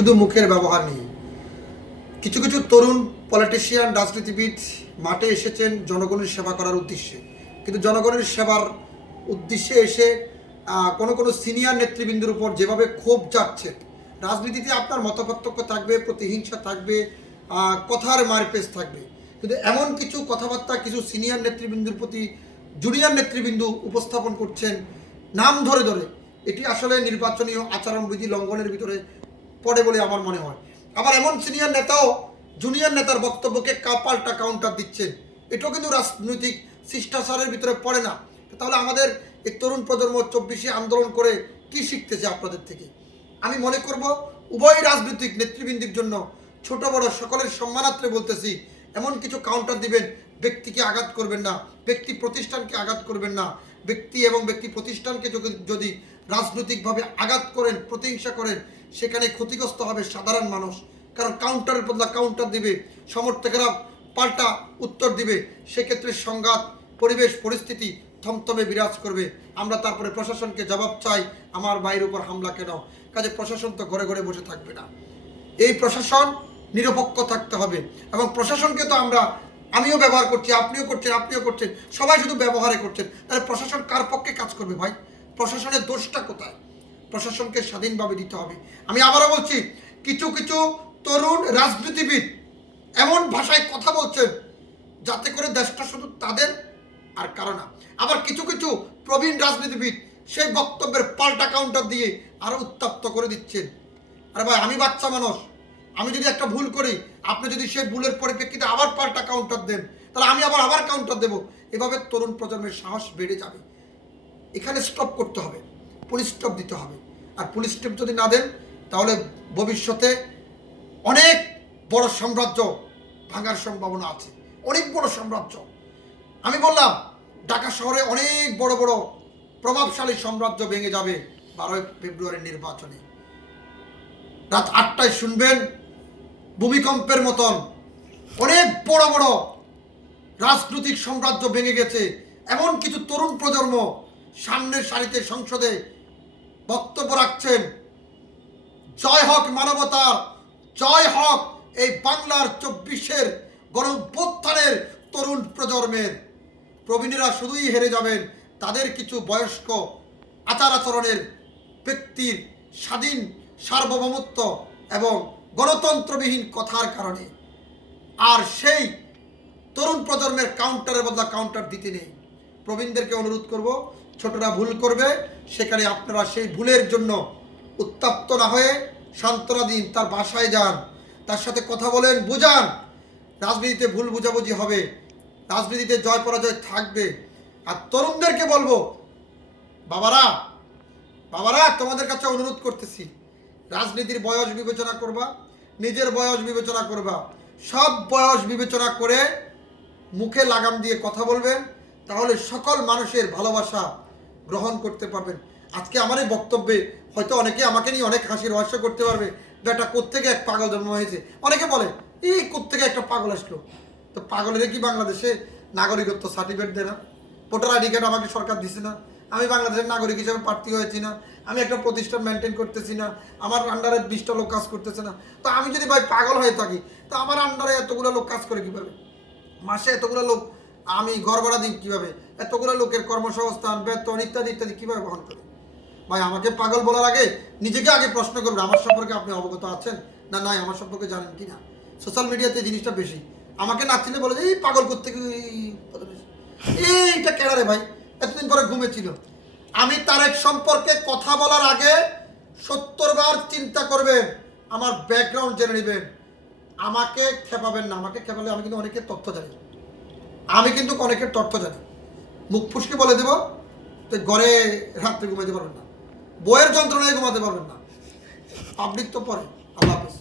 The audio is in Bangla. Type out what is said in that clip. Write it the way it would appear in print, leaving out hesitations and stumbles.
শুধু মুখের ব্যবহার নিয়ে। কিছু কিছু তরুণ পলিটিশিয়ান, রাজনীতিবিদ মাঠে এসেছেন জনগণের সেবা করার উদ্দেশ্যে, কিন্তু জনগণের সেবার উদ্দেশ্যে এসে কোনো কোনো সিনিয়র নেতৃবৃন্দের উপর যেভাবে ক্ষোভ যাচ্ছে, রাজনীতিতে আপনার মতপার্থক্য থাকবে, প্রতিহিংসা থাকবে, কথার মারপেচ থাকবে, কিন্তু এমন কিছু কথাবার্তা কিছু সিনিয়র নেতৃবৃন্দুর প্রতি জুনিয়র নেতৃবৃন্দু উপস্থাপন করছেন নাম ধরে ধরে, এটি আসলে নির্বাচনীয় আচরণবিধি লঙ্ঘনের ভিতরে পড়ে বলে আমার মনে হয়। আবার এমন সিনিয়র নেতাও জুনিয়র নেতার বক্তব্যকে পাল্টা কাউন্টার দিচ্ছেন, এটাও কিন্তু রাজনৈতিক শিষ্টাচারের ভিতরে পড়ে না। তাহলে আমাদের এই তরুণ প্রজন্ম 24-এ আন্দোলন করে কি শিখতেছে আপনাদের থেকে? আমি মনে করব উভয় রাজনৈতিক নেতৃবৃন্দের জন্য ছোট বড় সকলের সম্মানার্থে বলতেছি, এমন কিছু কাউন্টার দিবেন, ব্যক্তিকে আঘাত করবেন না, ব্যক্তি প্রতিষ্ঠানকে আঘাত করবেন না। ব্যক্তি এবং ব্যক্তি প্রতিষ্ঠানকে যদি রাজনৈতিকভাবে আঘাত করেন, প্রতিহিংসা করেন, সেখানে ক্ষতিগ্রস্ত হবে সাধারণ মানুষ। কারণ কাউন্টারের বদলা কাউন্টার দিবে, সমর্থকেরা পাল্টা উত্তর দিবে, সেক্ষেত্রে সংঘাত, পরিবেশ, পরিস্থিতি থমথমে বিরাজ করবে। আমরা তারপরে প্রশাসনকে জবাব চাই, আমার ভাইয়ের উপর হামলা কেন? কাজে প্রশাসন তো ঘরে ঘরে বসে থাকবে না, এই প্রশাসন নিরপেক্ষ থাকতে হবে। এবং প্রশাসনকে তো আমিও ব্যবহার করছি, আপনিও করছেন, সবাই শুধু ব্যবহারে করছেন। তাহলে প্রশাসন কার পক্ষে কাজ করবে ভাই? প্রশাসনের দোষটা কোথায়? প্রশাসনকে স্বাধীনভাবে দিতে হবে। আমি আবারও বলছি, কিছু কিছু তরুণ রাজনীতিবিদ এমন ভাষায় কথা বলছেন যাতে করে দেশটা শুধু তাদের আর কারো না। আবার কিছু কিছু প্রবীণ রাজনীতিবিদ সেই বক্তব্যের পাল্টা কাউন্টার দিয়ে আরো উত্তপ্ত করে দিচ্ছেন। আরে ভাই, আমি বাচ্চা মানুষ, আমি যদি একটা ভুল করি, আপনি যদি সেই ভুলের পরিপ্রেক্ষিতে আবার পাল্টা কাউন্টার দেন, তাহলে আমি আবার কাউন্টার দেব। এভাবে তরুণ প্রজন্মের সাহস বেড়ে যাবে। এখানে স্টপ করতে হবে, পুলিশ স্টপ দিতে হবে। আর পুলিশ স্টপ যদি না দেন, তাহলে ভবিষ্যতে অনেক বড় সাম্রাজ্য ভাঙার সম্ভাবনা আছে, অনেক বড় সাম্রাজ্য। আমি বললাম, ঢাকা শহরে অনেক বড় বড় প্রভাবশালী সাম্রাজ্য ভেঙে যাবে 12 ফেব্রুয়ারির নির্বাচনে। রাত 8টায় শুনবেন ভূমিকম্পের মতন অনেক বড় বড় রাজনৈতিক সাম্রাজ্য ভেঙে গেছে। এমন কিছু তরুণ প্রজন্ম সামনের সারিতে সংসদে বক্তব্য রাখছেন, জয় হোক মানবতার, জয় হোক এই বাংলার 24-এর গণঅভ্যুত্থানের তরুণ প্রজন্মের। প্রবীণেরা শুধুই হেরে যাবেন তাদের কিছু বয়স্ক আচার আচরণের, ব্যক্তির স্বাধীন সার্বভৌমত্ব এবং গণতন্ত্রবিহীন কথার কারণে। আর সেই তরুণ প্রজন্মের কাউন্টারের বদলা কাউন্টার দিতে নেই। প্রবীণদেরকে অনুরোধ করব, ছোটরা ভুল করবে, সেখানে আপনারা সেই ভুলের জন্য উত্তপ্ত না হয়ে সান্ত্বনা দিন, তার বাসায় যান, তার সাথে কথা বলেন, বুঝান। রাজনীতিতে ভুল বুঝাবুঝি হবে, রাজনীতিতে জয় পরাজয় থাকবে। আর তরুণদেরকে বলবো, বাবারা তোমাদের কাছে অনুরোধ করতেছি, রাজনীতির বয়স বিবেচনা করবা, নিজের বয়স বিবেচনা করবা, সব বয়স বিবেচনা করে মুখে লাগাম দিয়ে কথা বলবেন, তাহলে সকল মানুষের ভালোবাসা গ্রহণ করতে পারবেন। আজকে আমার এই বক্তব্যে হয়তো অনেকে আমাকে নিয়ে অনেক হাসি রহস্য করতে পারবে, বেটা কোত্থেকে এক পাগল জন্ম হয়েছে। অনেকে বলে, এই কোত্থেকে একটা পাগল আসলো। তো পাগলের কি বাংলাদেশে নাগরিকত্ব সার্টিফিকেট দেয় না? ভোটার আইডি কার্ড আমাকে সরকার দিছে না? আমি বাংলাদেশের নাগরিক হিসেবে প্রার্থী হয়েছি না? আমি একটা প্রতিষ্ঠান মেনটেন করতেছি না? আমার আন্ডারে 20টা লোক কাজ করতেছে না? তো আমি যদি ভাই পাগল হয়ে থাকি, তো আমার আন্ডারে এতগুলো লোক কাজ করে কীভাবে? মাসে এতগুলো লোক আমি ঘর ভাড়া দিই কীভাবে? এতগুলো লোকের কর্মসংস্থান, বেতন ইত্যাদি ইত্যাদি কীভাবে বহন করি? ভাই, আমাকে পাগল বলার আগে নিজেকে আগে প্রশ্ন করবেন, আমার সম্পর্কে আপনি অবগত আছেন না নাই, আমার সম্পর্কে জানেন কি না? সোশ্যাল মিডিয়াতে জিনিসটা বেশি। আমাকে না চিনে বলে যে এই পাগল করতে এইটা কেডারে ভাই, এতদিন পরে ঘুমেছিল। আমি তারেক সম্পর্কে কথা বলার আগে 70 বার চিন্তা করবেন, আমার ব্যাকগ্রাউন্ড জেনে নেবেন। আমাকে খেপাবেন না। আমাকে খেপালে আমি কিন্তু অনেকের তথ্য জানি, মুখ ফুসকে বলে দেব, তো ঘরে রাত্রে ঘুমাইতে পারবেন না, বইয়ের যন্ত্রণায় ঘুমাতে পারবেন না। পাবলিক তো পরে। আল্লাহ হাফেজ।